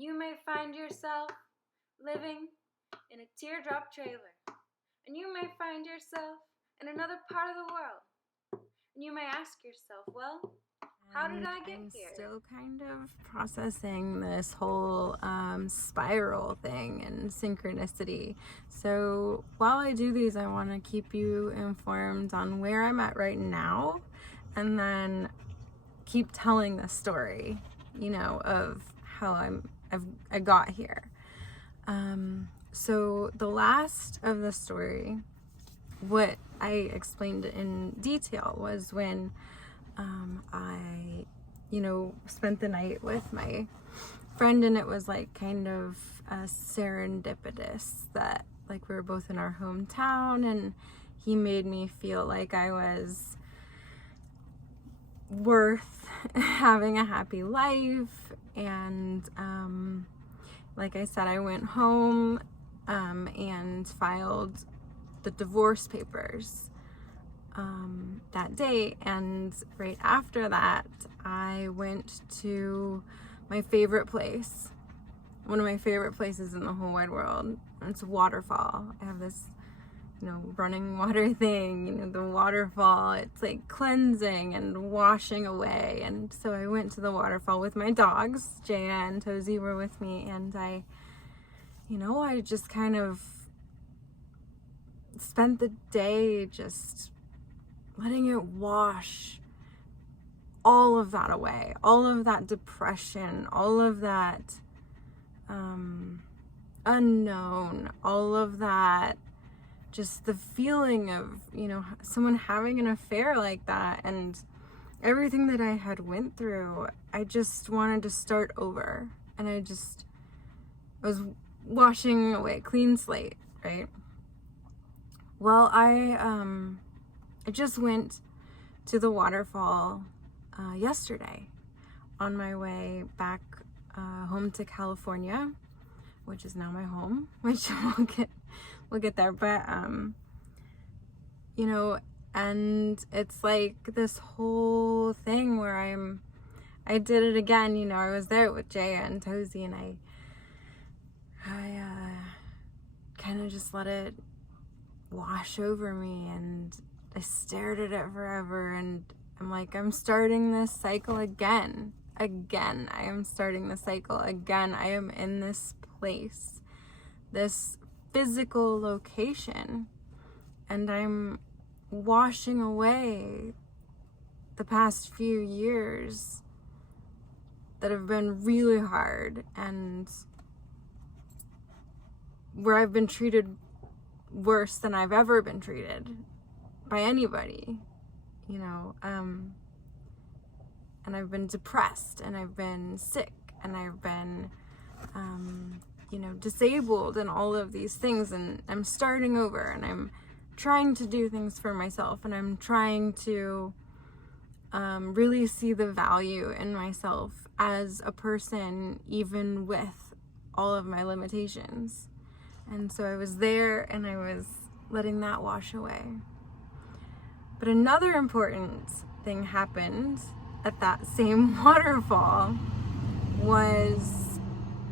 You may find yourself living in a teardrop trailer, and you may find yourself in another part of the world, and you may ask yourself, well, how did I get I'm here? still kind of processing this whole spiral thing and synchronicity. So while I do these, I want to keep you informed on where I'm at right now, and then keep telling the story, of how I got here. So the last of the story, what I explained in detail was when I, spent the night with my friend, and it was like kind of serendipitous that like we were both in our hometown, and he made me feel like I was worth having a happy life. And like I said, I went home and filed the divorce papers that day, and right after that I went to my favorite place, one of my favorite places in the whole wide world. It's a waterfall. I have this running water thing, the waterfall, it's like cleansing and washing away. And so I went to the waterfall with my dogs. Jaya and Tozy were with me, and I just kind of spent the day just letting it wash all of that away, all of that depression, all of that unknown, all of that, just the feeling of, someone having an affair like that, and everything that I had went through. I just wanted to start over, and I was washing away, clean slate, right? Well, I just went to the waterfall yesterday on my way back home to California, which is now my home, which we'll get there. But and it's like this whole thing where I did it again. I was there with Jaya and Tozy, and I kind of just let it wash over me, and I stared at it forever, and I'm like, I'm starting this cycle again. I am starting the cycle again. I am in this place, this physical location, and I'm washing away the past few years that have been really hard, and where I've been treated worse than I've ever been treated by anybody, and I've been depressed, and I've been sick, and I've been disabled, and all of these things. And I'm starting over, and I'm trying to do things for myself, and I'm trying to really see the value in myself as a person, even with all of my limitations. And so I was there, and I was letting that wash away. But another important thing happened at that same waterfall.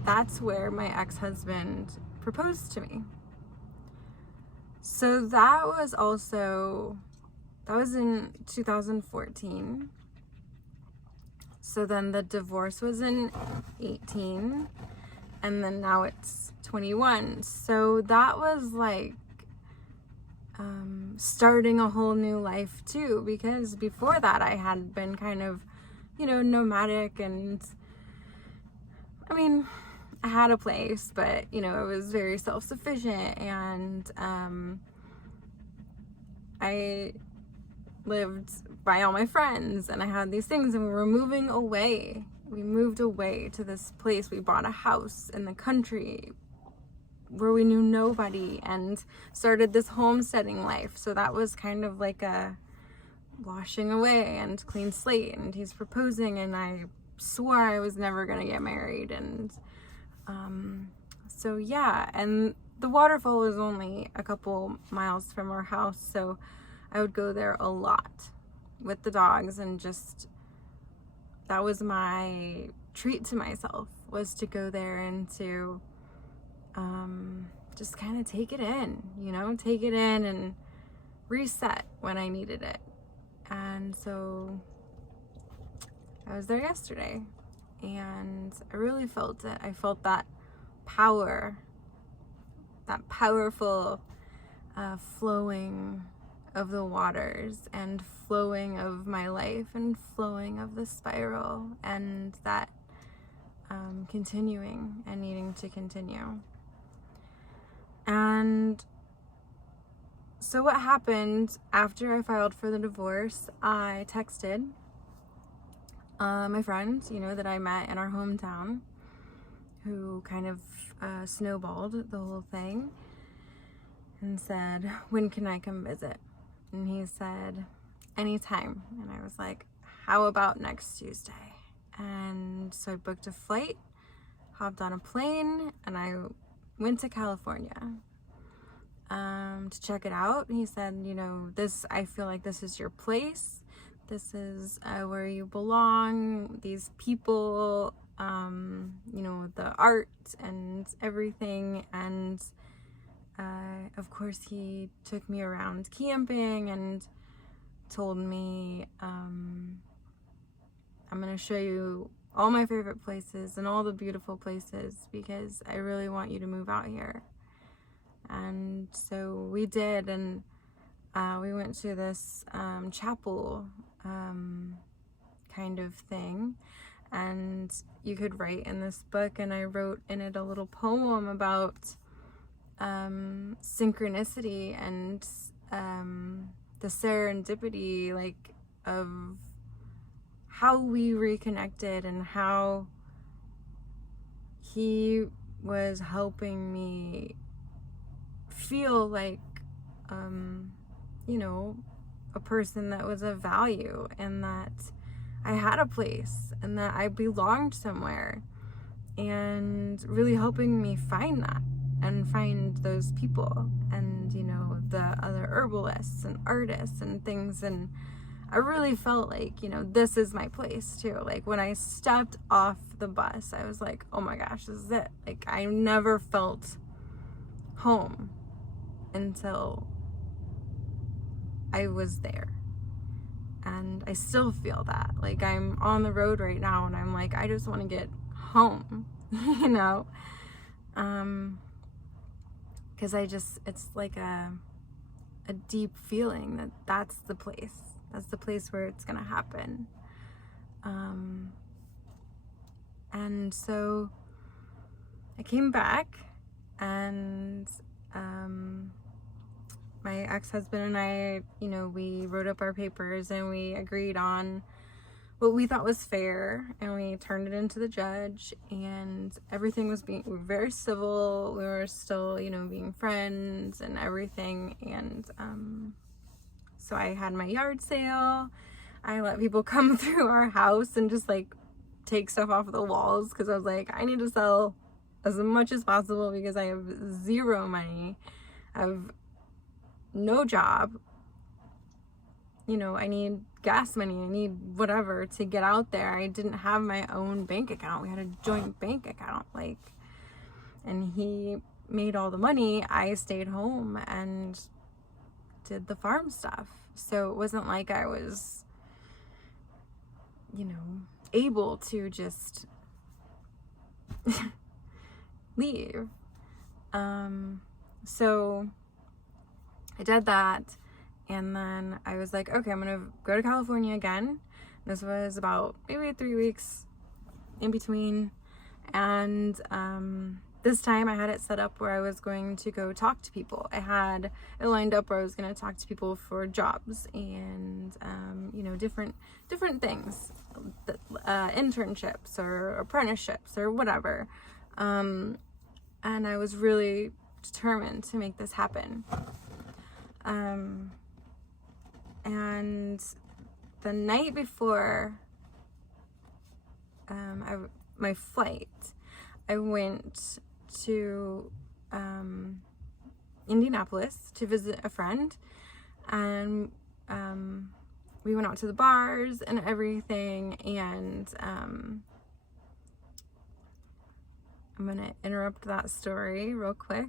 That's where my ex-husband proposed to me. So that was in 2014. So then the divorce was in 18, and then now it's 21. So that was like starting a whole new life too, because before that I had been kind of nomadic, and I had a place, but it was very self-sufficient, and I lived by all my friends, and I had these things, and we were moving away. We moved away to this place. We bought a house in the country where we knew nobody, and started this homesteading life. So that was kind of like a washing away and clean slate, and he's proposing, and I swore I was never gonna get married. And so yeah, and the waterfall was only a couple miles from our house, so I would go there a lot with the dogs, and just that was my treat to myself. was to go there and to just kind of take it in, take it in and reset when I needed it. And so I was there yesterday, and I really felt it. I felt that power, that powerful flowing of the waters, and flowing of my life, and flowing of the spiral, and that continuing and needing to continue. And so what happened after I filed for the divorce, I texted my friend, that I met in our hometown, who kind of snowballed the whole thing, and said, when can I come visit? And he said, anytime. And I was like, how about next Tuesday? And so I booked a flight, hopped on a plane, and I went to California to check it out. He said, I feel like this is your place. This is where you belong. These people, the art and everything. And of course, he took me around camping and told me, I'm going to show you all my favorite places and all the beautiful places, because I really want you to move out here. And so we did, and we went to this chapel kind of thing, and you could write in this book, and I wrote in it a little poem about synchronicity and the serendipity, like, of how we reconnected, and how he was helping me feel like a person that was of value, and that I had a place, and that I belonged somewhere, and really helping me find that and find those people, and the other herbalists and artists and things. And I really felt like, this is my place too. Like, when I stepped off the bus, I was like, oh my gosh, this is it. Like, I never felt home until I was there. And I still feel that. Like, I'm on the road right now, and I'm like, I just want to get home, because it's like a deep feeling that's the place. That's the place where it's gonna happen. And so I came back, and my ex-husband and I, we wrote up our papers, and we agreed on what we thought was fair, and we turned it into the judge, and everything was we were very civil. We were still, being friends and everything. And so I had my yard sale. I let people come through our house and just like take stuff off the walls, because I was like, I need to sell as much as possible, because I have zero money. I have no job. I need gas money. I need whatever to get out there. I didn't have my own bank account. We had a joint bank account, and he made all the money. I stayed home and did the farm stuff. So it wasn't like I was, able to just leave. So I did that. And then I was like, okay, I'm going to go to California again. This was about maybe 3 weeks in between. And this time I had it set up where I was going to go talk to people. I had it lined up where I was going to talk to people for jobs and, different things, internships or apprenticeships or whatever. And I was really determined to make this happen. And the night before my flight, I went to Indianapolis to visit a friend, and we went out to the bars and everything, and I'm going to interrupt that story real quick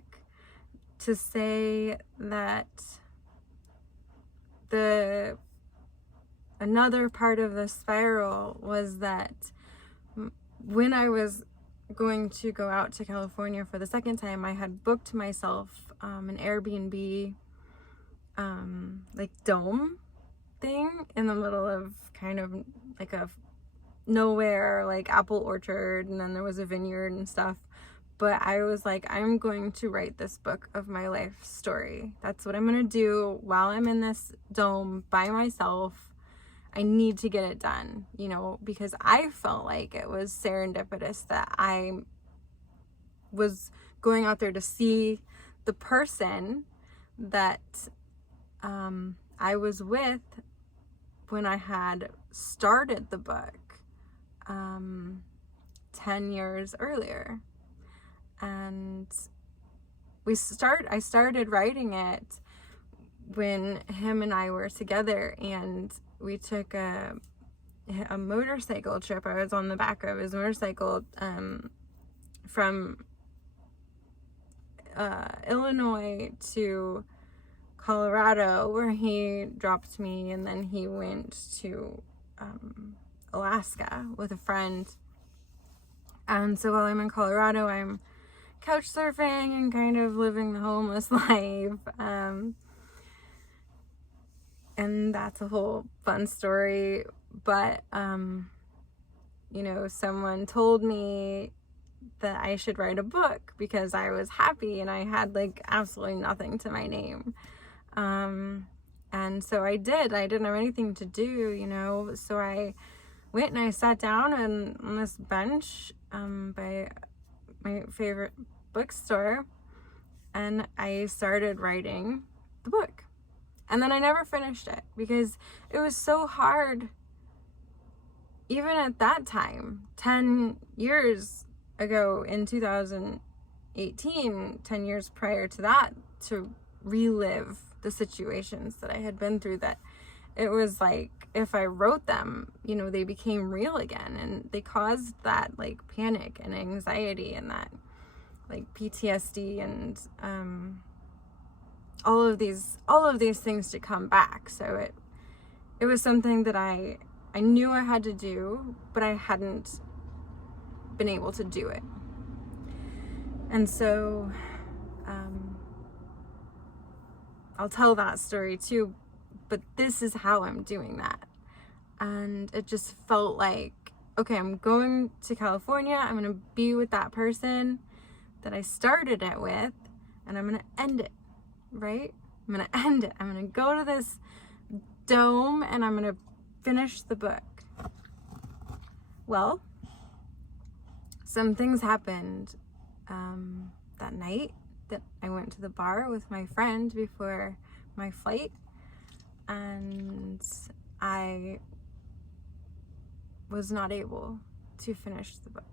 to say that another part of the spiral was that when I was going to go out to California for the second time, I had booked myself an Airbnb like dome thing in the middle of kind of like a nowhere, like apple orchard, and then there was a vineyard and stuff. But I was like, I'm going to write this book of my life story. That's what I'm going to do while I'm in this dome by myself. I need to get it done, you know, because I felt like it was serendipitous that I was going out there to see the person that I was with when I had started the book 10 years earlier. And I started writing it when him and I were together, and we took a motorcycle trip. I was on the back of his motorcycle from Illinois to Colorado, where he dropped me, and then he went to Alaska with a friend. And so while I'm in Colorado, I'm couch surfing and kind of living the homeless life. And that's a whole fun story. But, you know, someone told me that I should write a book because I was happy and I had like absolutely nothing to my name. And so I did. I didn't have anything to do, you know. So I went and I sat down on this bench by my favorite bookstore, and I started writing the book. And then I never finished it because it was so hard, even at that time, 10 years ago in 2018, 10 years prior to that, to relive the situations that I had been through, that it was like, if I wrote them, you know, they became real again, and they caused that like panic and anxiety and that like PTSD and all of these things to come back. So it was something that I knew I had to do, but I hadn't been able to do it. And so I'll tell that story too, but this is how I'm doing that. And it just felt like, okay, I'm going to California, I'm going to be with that person that I started it with, and I'm going to end it, right? I'm going to end it. I'm going to go to this dome and I'm going to finish the book. Well, some things happened that night that I went to the bar with my friend before my flight, and I was not able to finish the book.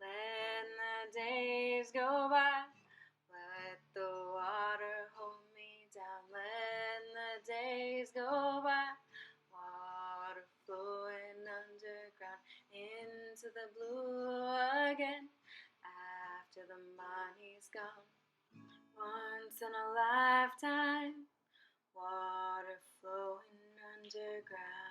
Let the days go by, let the water hold me down. Let the days go by, water flowing underground into the blue again. After the money's gone, once in a lifetime, water flowing underground.